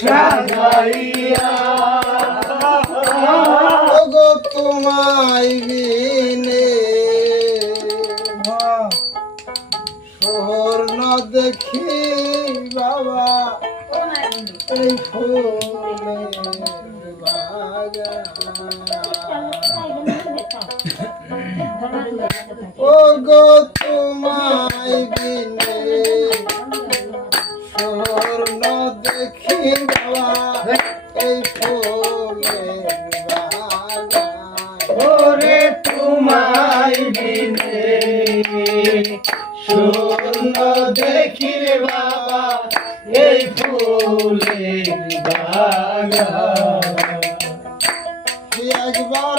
সাজাইয়া। গো তোমায় বিনে শহর না দেখি বাবা এই ফুলের বাগান। ও গো তোমায় শূন্য দেখি রে বাবা এই ফুলের বাগান। একবার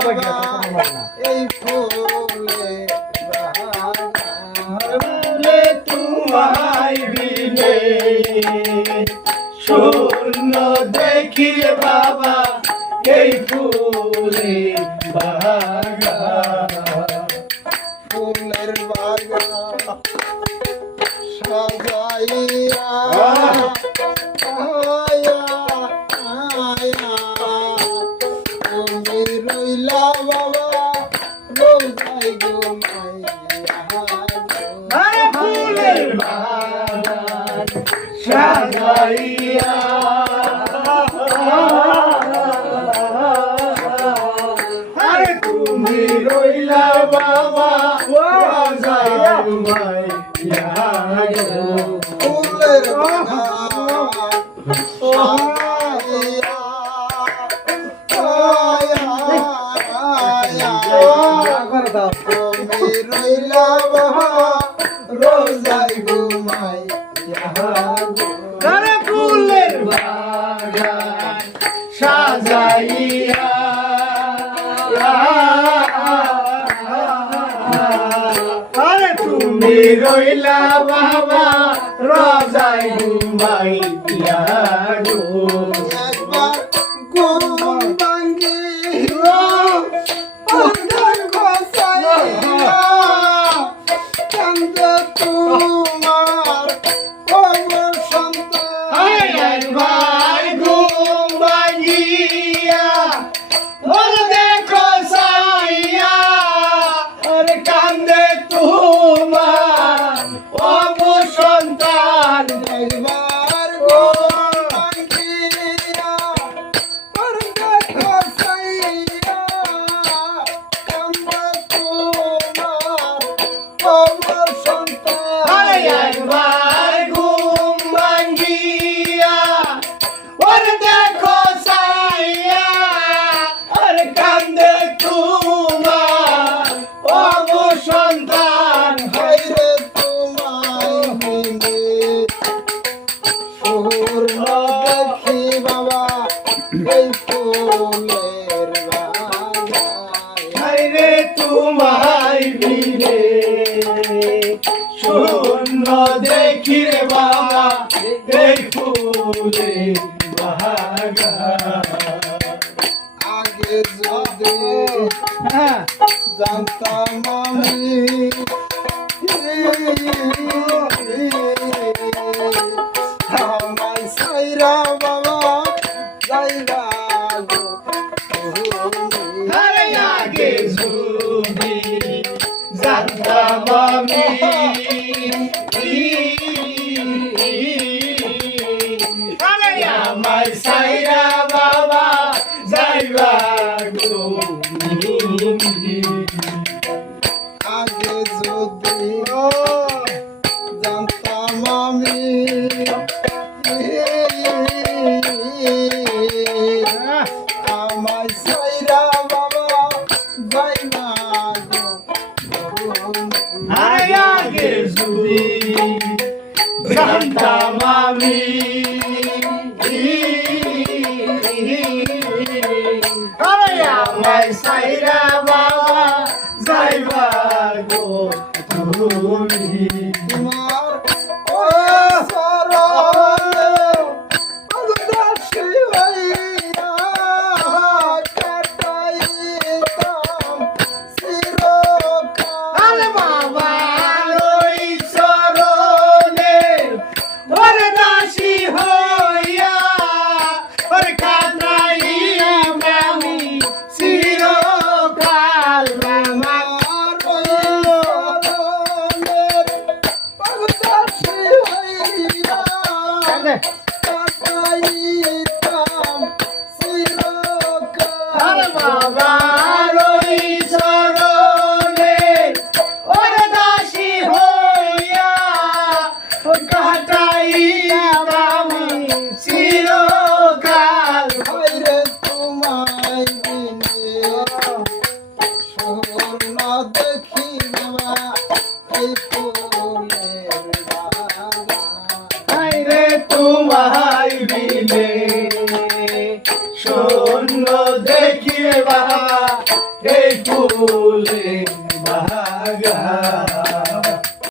কথা বাকি এই ফুলে ফুলে তোমায় বিলে শূন্য দেখিলে বাবা এই ফুলে ফুলের বাগা সাজাইয়া তুমি রইলা বাবা রোজাই ঘুমাই সাজাইয়া বন্দি রইলা বাবা রাজাই ঘুমাইয়া গো তোমায় ফিরে। শূন্য দেখি রে বাবা দেখো রে বাহাগা। আগে যদি হ্যাঁ। জানতাম আমি হ্যাঁ। আমায় সাইরা সাইরা বাবা যাইবা গো আগে যদি জানতাম আমি আমায় সাইরা বাবা যাইবা গো আগে যদি জানতাম আমি যাইবার গো তুমি palmas. দেখিয়ে বাহা এই ফুলে বাহা